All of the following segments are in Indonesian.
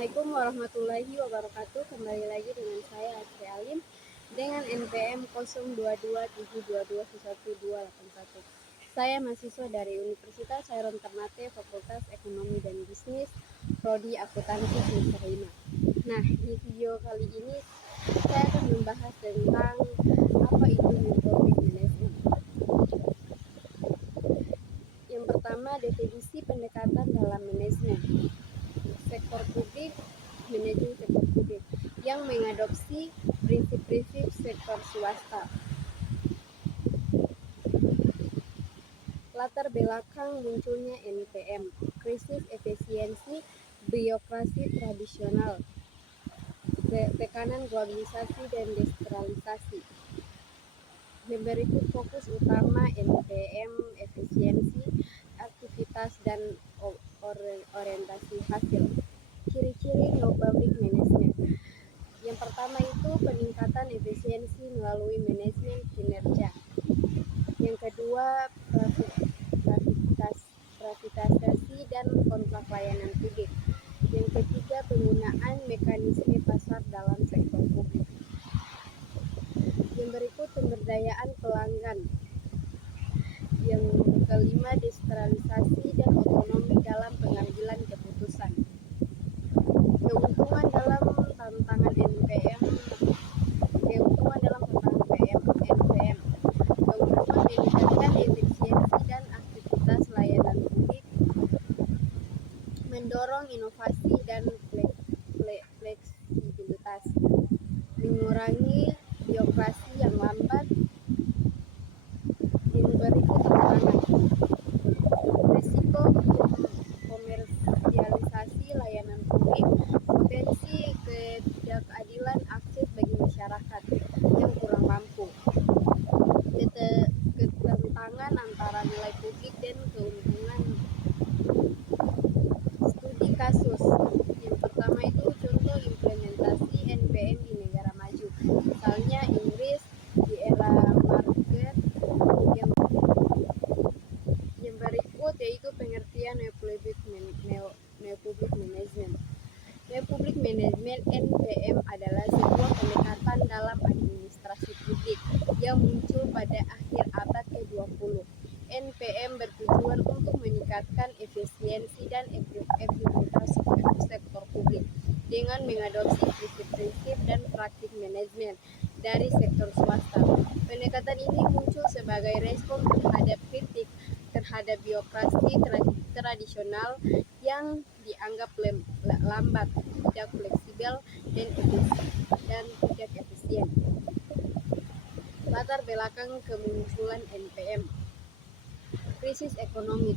Assalamualaikum warahmatullahi wabarakatuh. Kembali lagi dengan saya Asri Alim dengan NPM 022722111281. Saya mahasiswa dari Universitas Chairun Ternate, Fakultas Ekonomi dan Bisnis, Prodi Akuntansi semester 5. Nah, di video kali ini saya akan membahas tentang apa itu New Public Management. Yang pertama, definisi pendekatan dalam manajemen sektor publik, manajemen sektor publik yang mengadopsi prinsip-prinsip sektor swasta. Latar belakang munculnya NPM, krisis efisiensi birokrasi tradisional, tekanan globalisasi dan desentralisasi. Berikut fokus utama NPM, efisiensi, aktivitas dan orientasi hasil. Ciri-ciri New Public Management. Yang pertama itu peningkatan efisiensi melalui manajemen kinerja. Yang kedua, privatisasi dan kontrak layanan publik. Yang ketiga, penggunaan mekanisme pasar dalam sektor publik. Yang berikut, pemberdayaan pelanggan. Yang kelima, desentralisasi dan otonomi dalam pengambilan keputusan. Keuntungan dalam tantangan NPM. Keuntungan meningkatkan efisiensi dan aktivitas layanan publik, mendorong inovasi dan fleksibilitas, mengurangi birokrasi yang lambat. Yang berikut tantangan. Risiko komersialisasi layanan publik, potensi ketidakadilan akses bagi masyarakat yang kurang mampu, ketentangan antara nilai publik dan keuntungan. Studi kasus. Yang pertama itu contoh implementasi NPM di negara maju, misalnya Inggris di era Margaret. Yang berikut yaitu pengertian New Public Management. New Public Management (NPM) adalah sebuah pendekatan dalam administrasi publik yang muncul pada akhir abad ke-20. NPM bertujuan untuk meningkatkan efisiensi dan efektivitas sektor publik dengan mengadopsi prinsip-prinsip dan praktik manajemen dari sektor swasta. Pendekatan ini muncul sebagai respon terhadap kritik terhadap birokrasi tradisional yang dianggap lambat, tidak fleksibel, dan tidak efisien. Latar belakang kemunculan NPM. Krisis ekonomi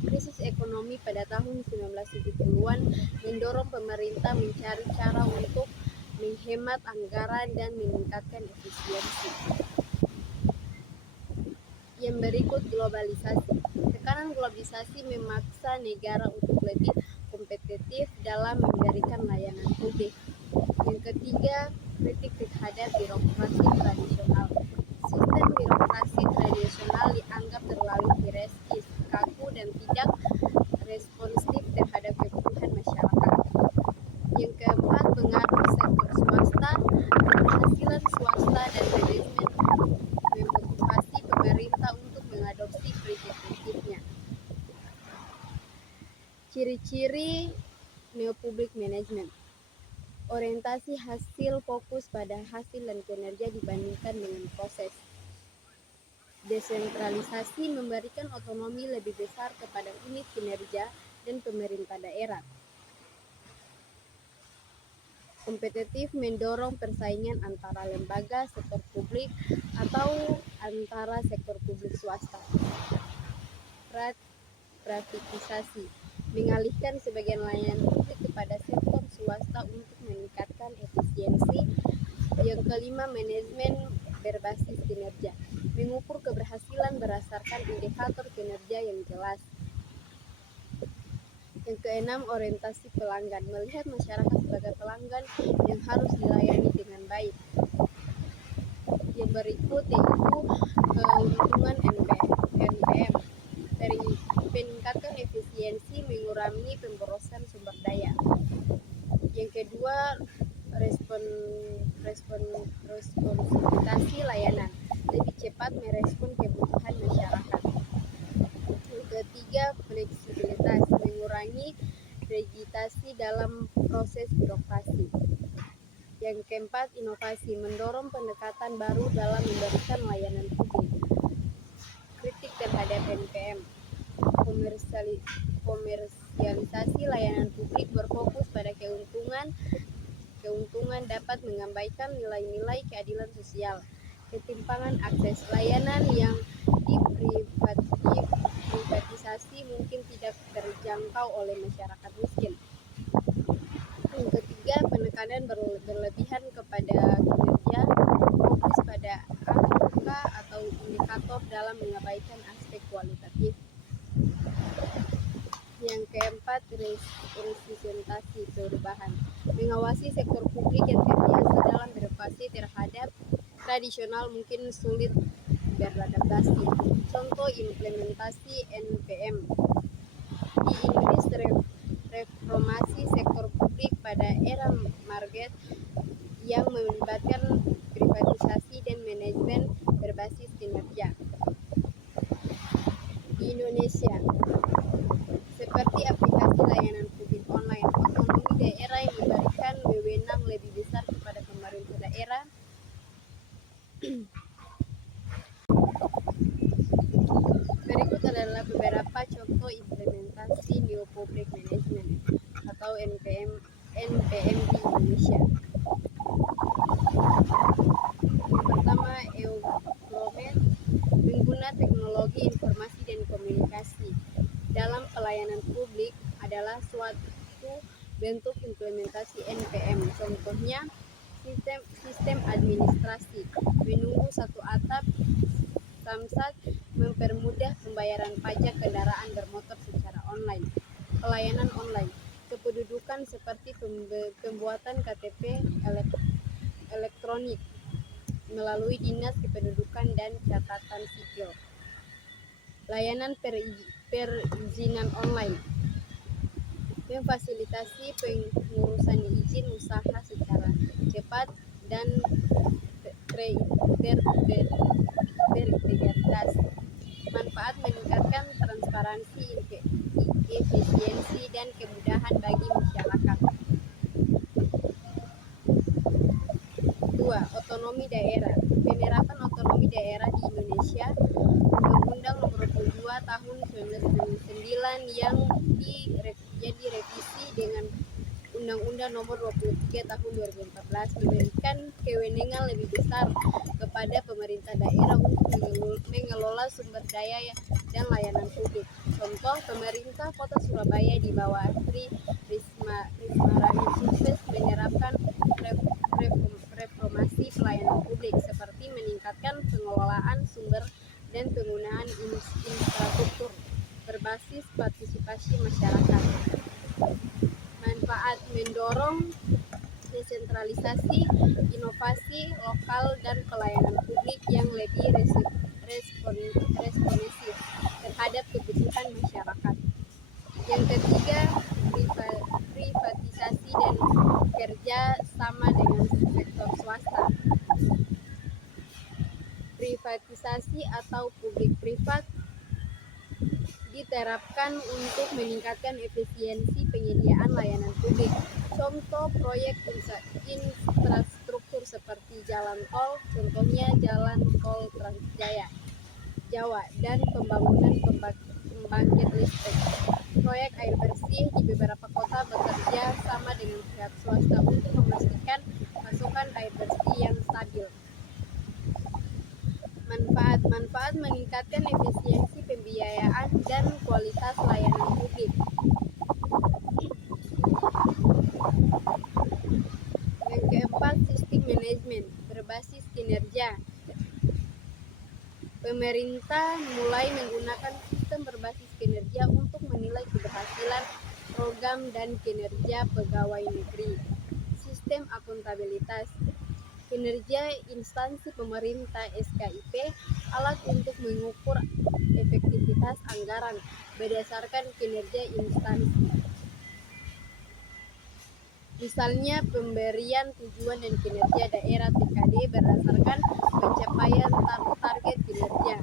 pada tahun 1970-an mendorong pemerintah mencari cara untuk menghemat anggaran dan meningkatkan efisiensi. Yang berikut, globalisasi. Tekanan globalisasi memaksa negara untuk lebih kompetitif dalam memberikan layanan publik. Yang ketiga, kritik terhadap birokrasi tradisional. Sistem birokrasi tradisional dianggap terlalu hierarkis, kaku, dan tidak responsif terhadap kebutuhan masyarakat. Yang keempat, pengaruh sektor swasta. Keberhasilan swasta dan manajemen memotivasi pemerintah untuk mengadopsi prinsip-prinsipnya. Ciri-ciri New Public Management. Orientasi hasil, fokus pada hasil dan kinerja dibandingkan dengan proses. Desentralisasi, memberikan otonomi lebih besar kepada unit kinerja dan pemerintah daerah. Kompetitif, mendorong persaingan antara lembaga sektor publik atau antara sektor publik swasta. Privatisasi, mengalihkan sebagian layanan publik kepada sektor swasta untuk meningkatkan efisiensi. Yang kelima, manajemen berbasis kinerja, mengukur keberhasilan berdasarkan indikator kinerja yang jelas. Yang keenam, orientasi pelanggan, melihat masyarakat sebagai pelanggan yang harus dilayani dengan baik. Yang berikut yaitu keuntungan NPM. Dari meningkatkan efisiensi, mengurangi pemborosan sumber daya. Yang kedua, responsivitas layanan, lebih cepat merespon kebutuhan masyarakat. Yang ketiga, fleksibilitas, mengurangi rigidasi dalam proses birokrasi. Yang keempat, inovasi, mendorong pendekatan baru dalam memberikan layanan publik. Kritik terhadap NPM, komersialisasi layanan publik berfokus pada keuntungan dapat mengabaikan nilai-nilai keadilan sosial. Ketimpangan akses, layanan yang diprivatisasi mungkin tidak terjangkau oleh masyarakat miskin. Yang ketiga, penekanan berlebihan kepada kinerja, fokus pada angka atau indikator dalam mengabaikan aspek kualitatif. Yang keempat, representasi perubahan, mengawasi sektor publik yang terbiasa dalam beroperasi terhadap tradisional mungkin sulit beradaptasi. Contoh implementasi NPM di Inggris, reformasi sektor publik pada era Margaret yang melibatkan privatisasi dan manajemen berbasis kinerja. Di Indonesia, seperti aplikasi layanan publik online, otonomi daerah yang memberikan wewenang lebih besar kepada pemerintah daerah. Berikut adalah beberapa contoh implementasi New Public Management atau NPM di Indonesia. Yang pertama, Euplomet, mengguna teknologi informasi dan komunikasi dalam pelayanan publik adalah suatu bentuk implementasi NPM. Contohnya, sistem administrasi, menunggu satu atap samsat, mempermudah pembayaran pajak kendaraan bermotor secara online. Pelayanan online, kependudukan seperti pembuatan KTP elektronik melalui Dinas Kependudukan dan Catatan Sipil. Layanan perizinan online, memfasilitasi pengurusan izin usaha secara cepat dan terintegritas. Manfaat meningkatkan transparansi, efisiensi, dan kemudahan bagi masyarakat. 2. Otonomi daerah. Penerapan otonomi daerah di Indonesia, Undang-Undang Nomor 22 Tahun 1999 yang direvisi dengan Undang-Undang Nomor 23 Tahun 2014 memberikan kewenangan lebih besar kepada pemerintah daerah untuk mengelola sumber daya dan layanan publik. Contoh, pemerintah Kota Surabaya di bawah Tri Risma sukses menerapkan reformasi pelayanan publik seperti meningkatkan pengelolaan sumber dan penggunaan infrastruktur berbasis partisipasi masyarakat. Manfaat mendorong desentralisasi, inovasi lokal, dan pelayanan publik yang lebih responsif terhadap kebutuhan masyarakat. Yang ketiga, privatisasi dan kerja sama dengan sektor swasta. Privatisasi atau publik-privat diterapkan untuk meningkatkan efisiensi penyediaan layanan publik. Contoh proyek infrastruktur seperti jalan tol, contohnya jalan tol Transjaya Jawa, dan pembangunan pembangkit listrik. Proyek air bersih di beberapa kota bekerja sama dengan pihak swasta untuk memastikan pasokan air bersih yang stabil. Manfaat meningkatkan efisiensi pembiayaan dan kualitas layanan publik. Yang keempat, sistem manajemen berbasis kinerja. Pemerintah mulai menggunakan sistem berbasis kinerja untuk menilai keberhasilan program dan kinerja pegawai negeri. Sistem akuntabilitas, kinerja instansi pemerintah SKIP, alat untuk mengukur efektivitas anggaran berdasarkan kinerja instansi. Misalnya pemberian tujuan dan kinerja daerah TKD berdasarkan pencapaian target kinerja.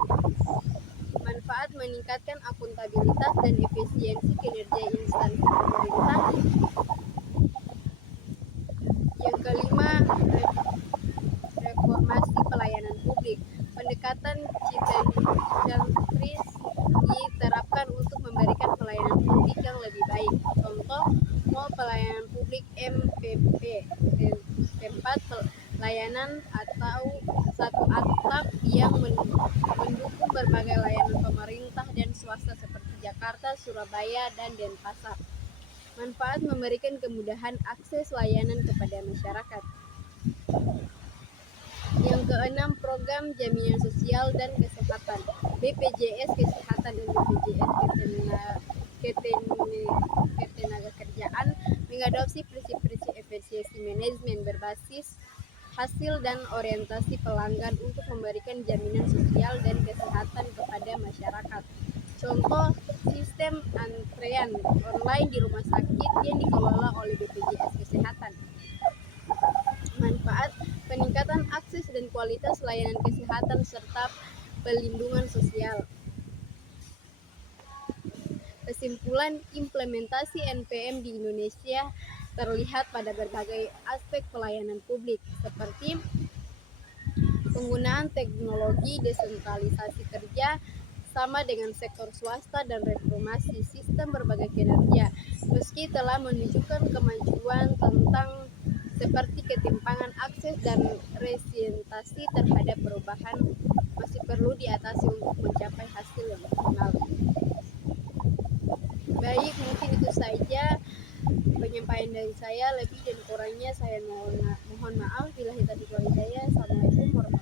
Manfaat meningkatkan akuntabilitas dan efisiensi kinerja instansi pemerintah. Yang kelima, reformasi pelayanan publik. Pendekatan citentris diterapkan untuk memberikan pelayanan publik yang lebih baik. Contoh, Mall Pelayanan Publik MPP, tempat pelayanan atau satu atap yang mendukung berbagai layanan pemerintah dan swasta seperti Jakarta, Surabaya, dan Denpasar. Manfaat memberikan kemudahan akses layanan kepada masyarakat. Yang keenam, program jaminan sosial dan kesehatan. BPJS Kesehatan dan BPJS Ketenagakerjaan mengadopsi prinsip-prinsip efisiensi manajemen berbasis hasil dan orientasi pelanggan untuk memberikan jaminan sosial dan kesehatan kepada masyarakat. Contoh, sistem antrean online di rumah sakit yang dikelola oleh BPJS Kesehatan. Manfaat peningkatan akses dan kualitas layanan kesehatan serta pelindungan sosial. Kesimpulan, implementasi NPM di Indonesia terlihat pada berbagai aspek pelayanan publik, seperti penggunaan teknologi, desentralisasi kerja, sama dengan sektor swasta, dan reformasi sistem berbagai kinerja. Meski telah menunjukkan kemajuan tentang seperti ketimpangan akses dan resiliensi terhadap perubahan, masih perlu diatasi untuk mencapai hasil yang optimal. Baik, mungkin itu saja penyampaian dari saya. Lebih dan kurangnya saya mohon maaf. Bila kita Assalamualaikum warahmatullahi wabarakatuh.